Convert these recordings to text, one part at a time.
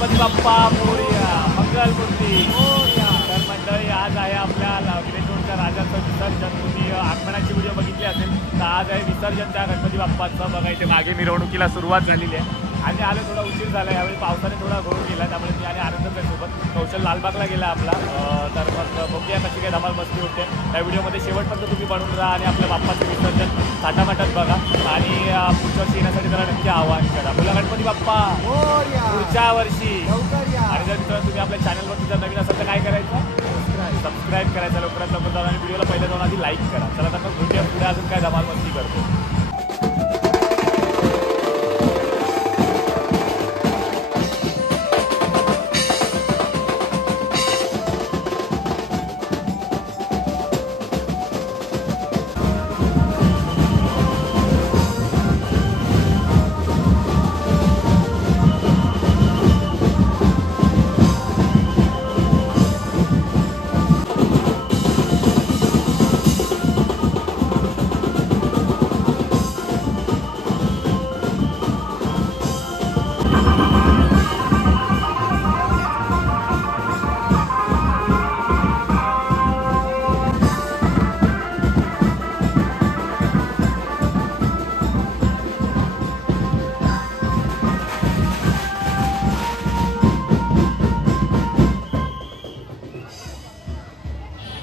गणपती बाप्पा मोरया, मंगलमूर्ती. तर मंडळी आज आहे आपल्या विलेज रोडच्या राजाचं विसर्जन. तुम्ही आगमनाची व्हिडिओ बघितली असेल तर आज आहे विसर्जन त्या गणपती बाप्पाचं. बघा इथे मागे मिरवणुकीला सुरुवात झालेली आहे आणि आले थोडा उशीर झाला. यावेळी पावसाने थोडा घोळ गेला त्यामुळे मी आणि आनंदच्या सोबत कौशल लालबागला गेला आपला. तर मग बघूया कशी काय धमाल मस्ती होते. त्या व्हिडिओमध्ये शेवटपर्यंत तुम्ही बनवून राहा आणि आपल्या बाप्पाचं विसर्जन थाटामाटात बघा आणि पुढच्या वर्षी येण्यासाठी जरा नक्की आवाहन करा. बोला गणपती बाप्पा पुढच्या वर्षी. आणि जर मित्रांनो तुम्ही आपल्या चॅनलवरती जर नवीन असेल तर काय करायचं, सबस्क्राईब करायचं. लवकरात लवकर जाऊन आणि व्हिडिओला पहिल्या जाऊन आधी लाईक करा. चला तर मग भेटूया पुढे अजून काय धमाल मस्ती करतो.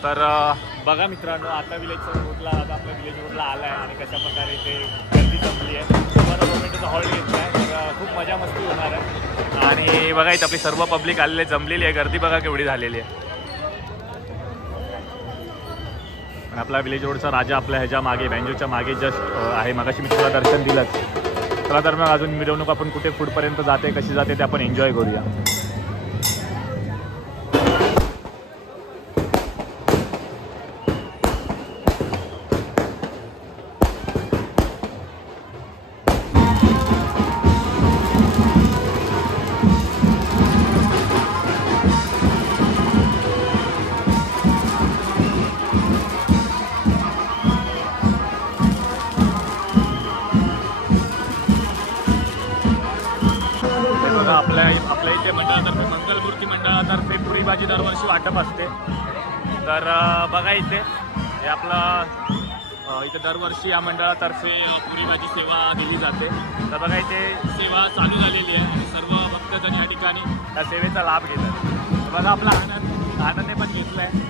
तर बघा मित्रांनो आता आपल्या विलेज रोडला आला आहे आणि कशा प्रकारे इथे गर्दी जमली आहे. तुम्हाला मोमेंटचा हॉल घेतला आहे तर खूप मजा मस्ती होणार आहे. आणि बघा इथे आपली सर्व पब्लिक आलेली जमलेली आहे. गर्दी बघा केवढी झालेली आहे. आणि आपला विलेज रोडचा राजा आपल्या ह्याच्या मागे बँजोच्या मागे जस्ट आहे. मगाशी मी तुला दर्शन दिलंच. चला तर मग अजून मिरवणूक आपण कुठे पुढपर्यंत जाते कशी जाते ते आपण एन्जॉय करूया. आपल्या इथे मंडळातर्फे मंगलमूर्ती मंडळातर्फे पुरी भाजी दरवर्षी वाटप असते. तर बघा इथे हे आपलं इथे दरवर्षी या मंडळातर्फे पुरी भाजी सेवा दिली जाते. तर बघा इथे सेवा चालू झालेली आहे आणि सर्व भक्तजण या ठिकाणी त्या सेवेचा लाभ घेतात. बघा आपला आनंदने पण घेतला आहे.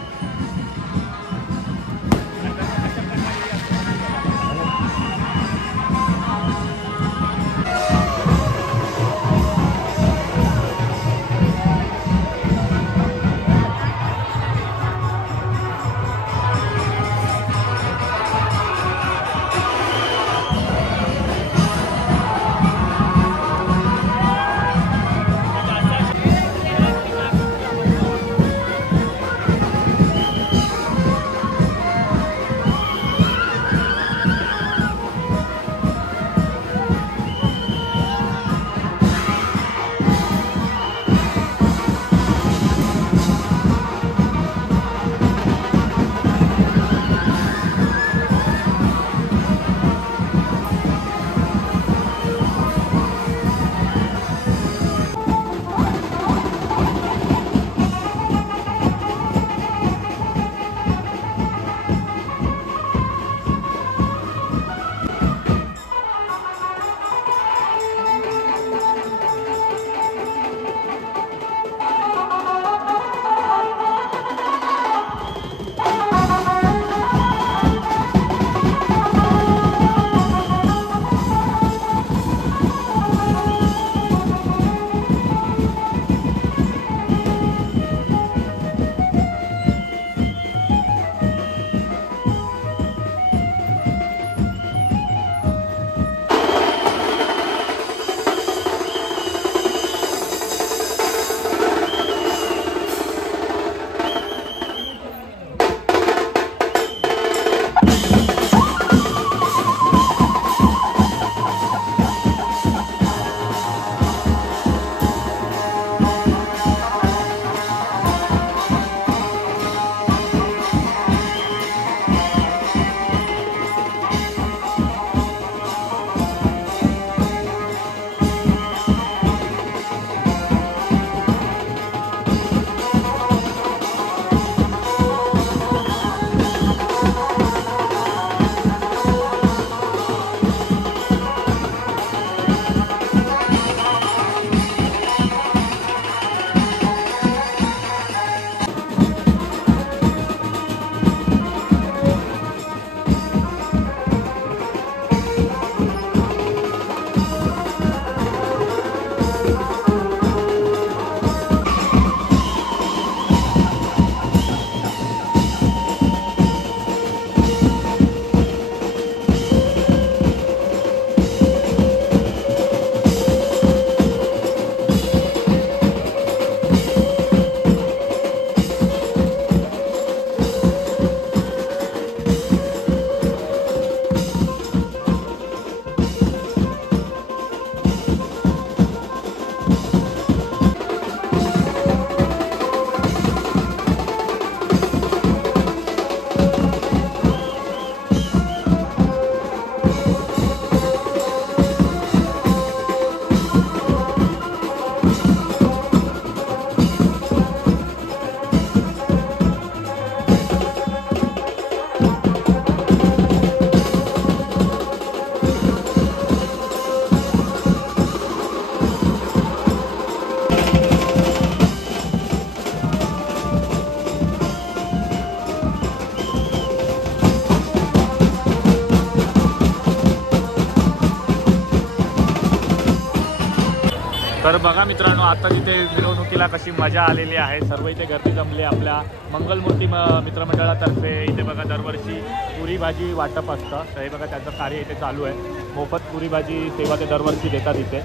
तर बघा मित्रांनो, आता तिथे मिरवणुकीला कशी मजा आलेली आहे. सर्व इथे गर्दी जमली आपल्या मंगलमूर्ती मित्रमंडळातर्फे. इथे बघा दरवर्षी पुरी भाजी वाटप असतं, तर हे बघा त्यांचं कार्य इथे चालू आहे. मोफत पुरी भाजी सेवा ते दरवर्षी देतात इथे.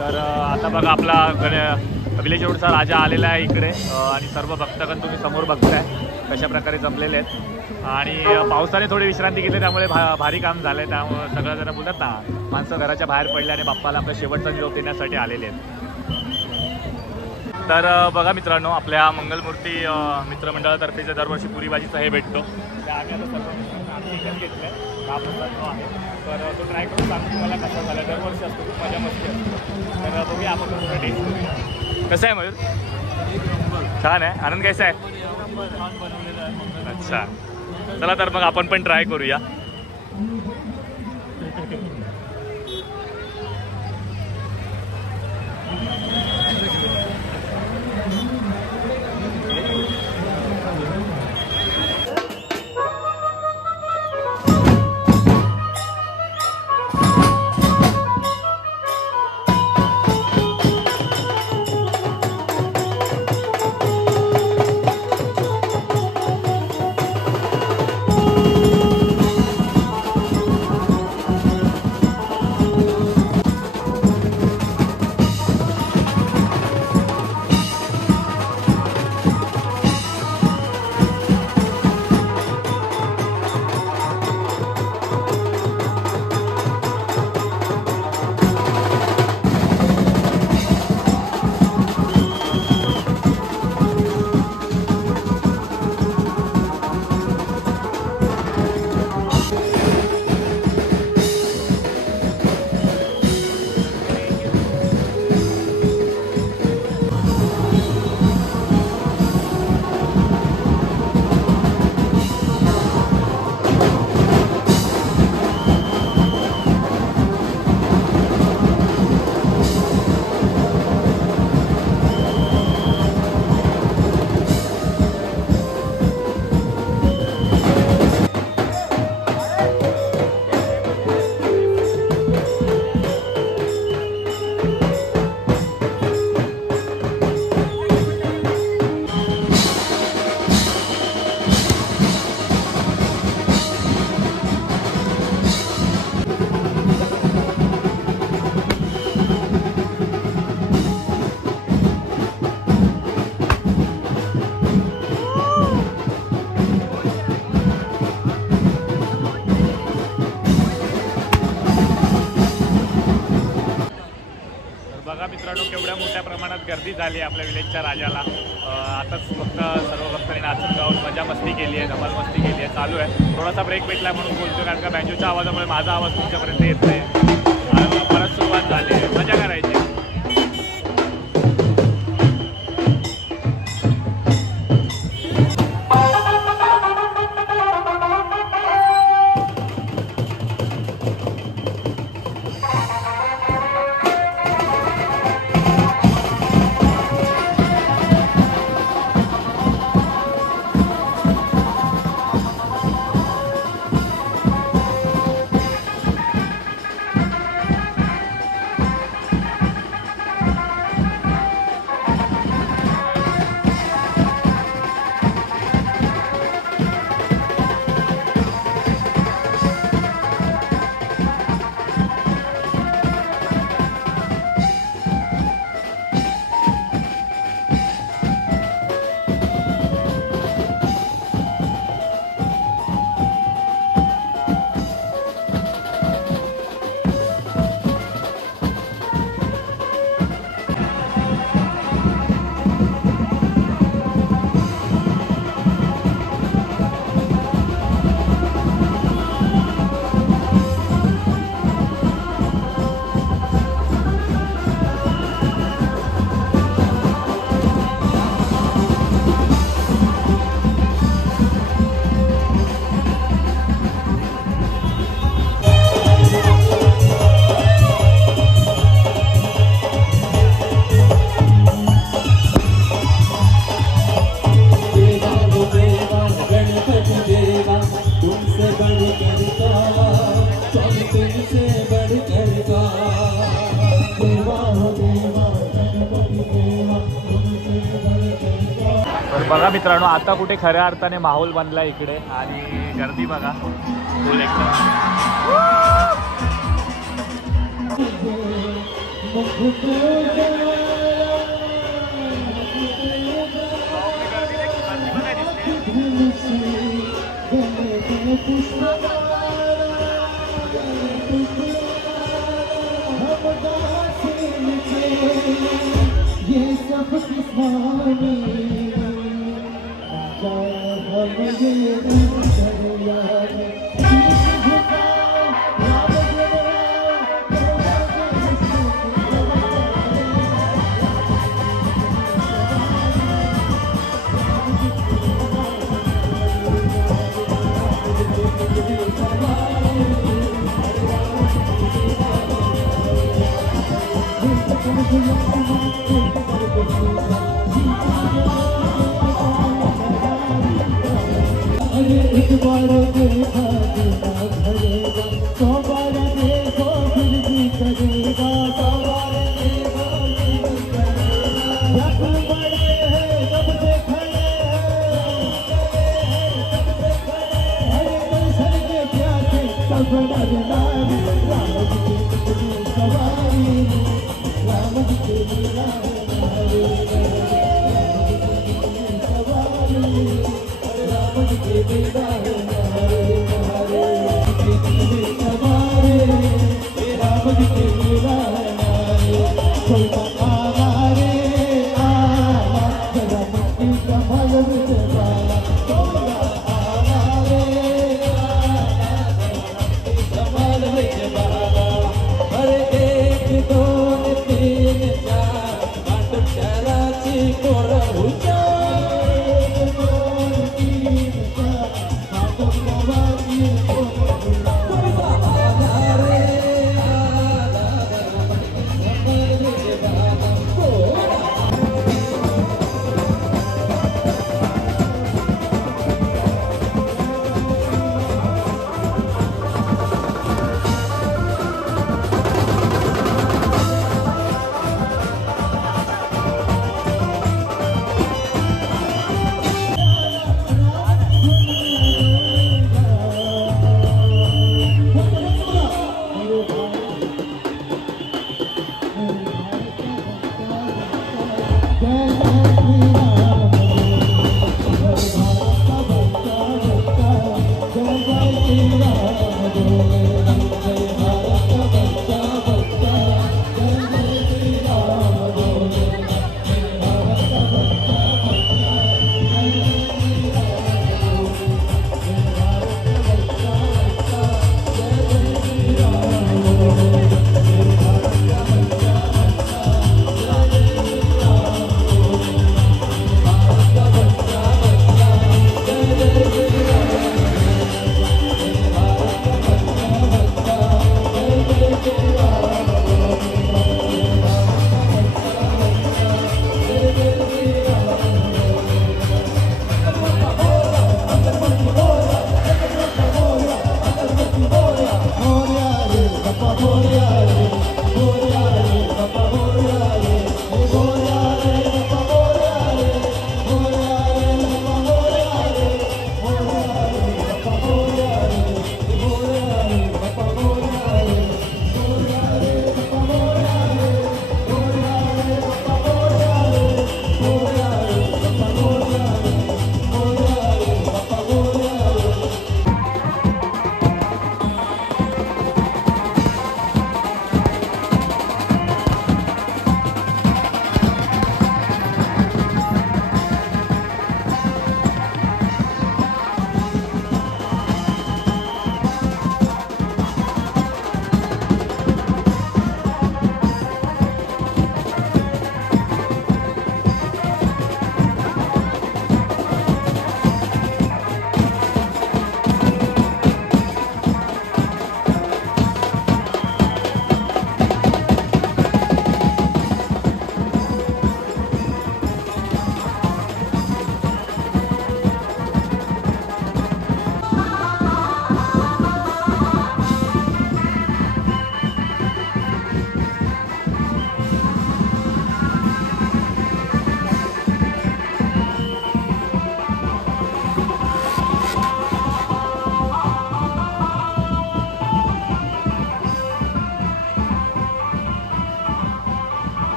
तर आता बघा आपला विलेज रोडचा राजा आलेला आहे इकडे आणि सर्व भक्तगण तुम्ही समोर बघताय कशा प्रकारे जमलेले आहेत. आणि पावसाने थोडी विश्रांती घेतली त्यामुळे भारी काम झालं आहे. त्यामुळे सगळं जण बोलतात ना, माणसं घराच्या बाहेर पडले आणि बाप्पाला आपल्या शेवटचा निरोप देण्यासाठी आलेले आहेत. तर बघा मित्रांनो, आपल्या मंगलमूर्ती मित्रमंडळातर्फे जे दरवर्षी पुरी भाजीचा हे भेटतो, त्या आम्ही आता सर्व आम्ही एकच घेतलं आहे. हा प्रसाद जो आहे तर तो ट्राय करून सांगतो तुम्हाला कसा झाला. दरवर्षी असतो, खूप मजा मस्ती असतो. तर बघूया आपण थोडं टेस्ट करूया. कसं आहे मयूर? छान आहे. आनंद कैसा आहे? छान बनवलेलं आहे. अच्छा, चला तर मग आपण पण ट्राय करूया. बघा मित्रांनो, केवढ्या मोठ्या प्रमाणात गर्दी झाली आहे आपल्या विलेजच्या राजाला. आताच फक्त सर्व भक्तांनी नाचून गाऊन मजा मस्ती केली आहे, धमाल मस्ती केली आहे. चालू आहे, थोडासा ब्रेक भेटला म्हणून बोलतो, कारण का बँजोच्या आवाजामुळे माझा आवाज तुमच्यापर्यंत येत नाही. परत सुरुवात झाली आहे, मजा करायची. बघा मित्रांनो, आता कुठे खऱ्या अर्थाने माहोल बनला इकडे आणि गर्दी बघा फुल एकदम.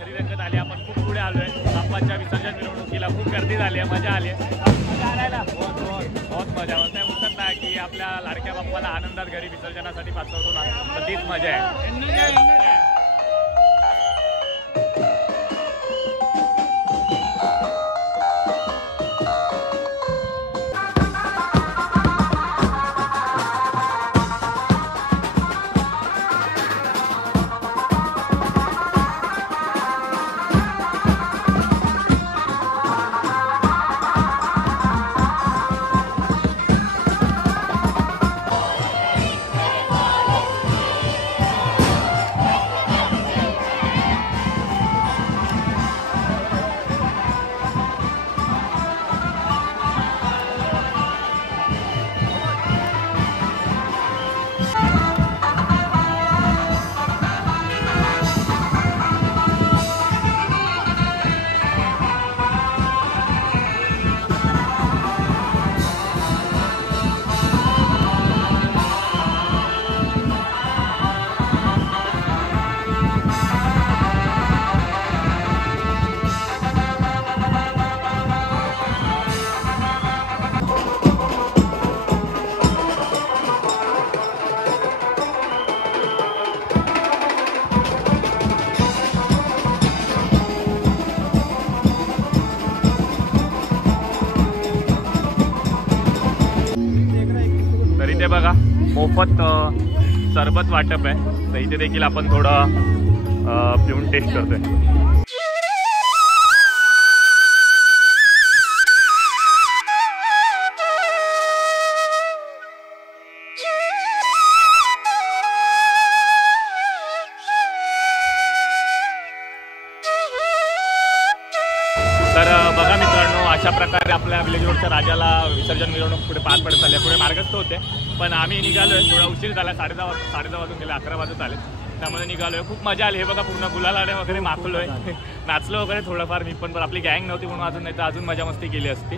खरी रंगत आली. आपण खूप पुढे आलोय. बाप्पाच्या विसर्जन मिरवणुकीला खूप गर्दी झाली आहे, मजा आली आहे. मजा आणायला बहुत मजा होते. म्हणतात ना की आपल्या लाडक्या बाप्पाला आनंदात घरी विसर्जनासाठी पाठवतो ना, तर तीच मजा आहे. इथे बघा मोफत सरबत वाटप आहे, तर इथे देखील आपण थोडं पिऊन टेस्ट करतोय. तर बघा मित्रांनो, अशा प्रकारे आपल्या विलेज रोडच्या राजाला विसर्जन मिरवणूक पुढे पार पडत चालले. पुढे मार्गस्थ होते, पण आम्ही निघालोय. थोडा उशीर झाला, 10:30 वाजून गेले, 11 वाजत आले, त्यामुळे निघालोय. खूप मजा आली. हे बघा पूर्ण गुलालाने वगैरे माखलोय, नाचलो वगैरे थोडंफार मी पण आपली गँग नव्हती म्हणून अजून, नाही तर अजून मजा मस्ती केली असती.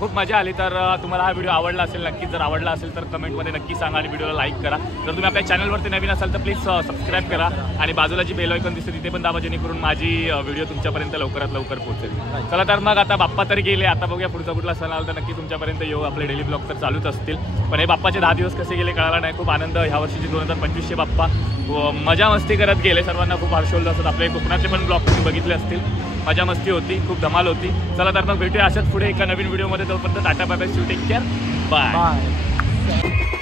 खूप मजा आली. तर तुम्हाला हा व्हिडिओ आवडला असेल नक्कीच. जर आवडला असेल तर कमेंटमध्ये नक्की सांगा आणि व्हिडिओला लाईक करा. जर तुम्ही आपल्या चॅनलवरती नवीन असाल तर प्लीज सबस्क्राईब करा आणि बाजूला जी बेल आयकॉन दिसते तिथे पण दाबा, जेणेकरून माझी व्हिडिओ तुमच्यापर्यंत लवकरात लवकर पोहोचेल. चला तर मग आता बाप्पा तरी गेले, आता बघूया पुढचा कुठला सण आला तर नक्की तुमच्यापर्यंत येऊ. आपले डेली ब्लॉग तर चालूच असतील, पण हे बाप्पाचे 10 दिवस कसे गेले कळाला नाही. खूप आनंद. ह्या वर्षीचे 2025चे बाप्पा मजा मस्ती करत गेले. सर्वांना खूप हर्षोल्लास असतात. आपले कोकणातले पण ब्लॉग तुम्ही बघितले असतील. मजा मस्ती होती, खूप धमाल होती. चला तर मग भेटूया अशाच पुढे एका नवीन व्हिडिओमध्ये. तोपर्यंत tata bye bye, take care, bye.